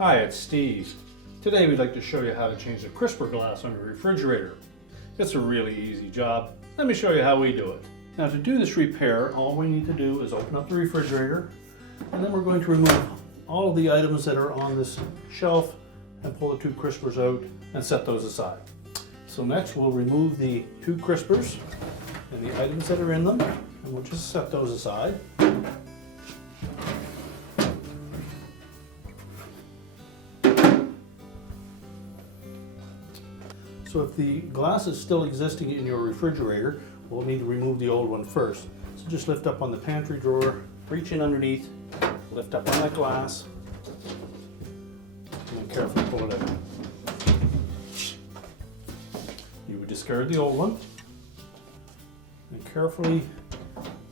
Hi, it's Steve. Today we'd like to show you how to change the crisper glass on your refrigerator. It's a really easy job. Let me show you how we do it. Now, to do this repair, all we need to do is open up the refrigerator, and then we're going to remove all of the items that are on this shelf and pull the two crispers out and set those aside. So next we'll remove the two crispers and the items that are in them, and we'll just set those aside. So if the glass is still existing in your refrigerator, we'll need to remove the old one first. So just lift up on the pantry drawer, reach in underneath, lift up on that glass, and then carefully pull it out. You would discard the old one, and carefully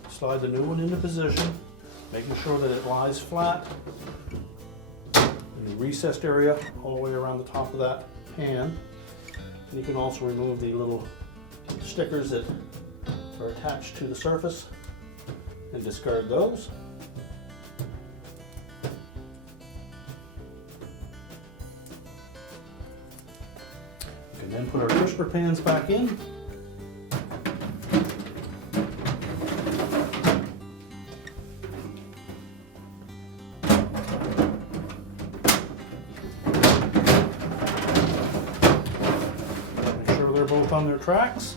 slide the new one into position, making sure that it lies flat in the recessed area all the way around the top of that pan. And you can also remove the little stickers that are attached to the surface and discard those. We can then put our crisper pans back in. They're both on their tracks.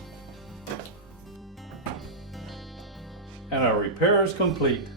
And our repair is complete.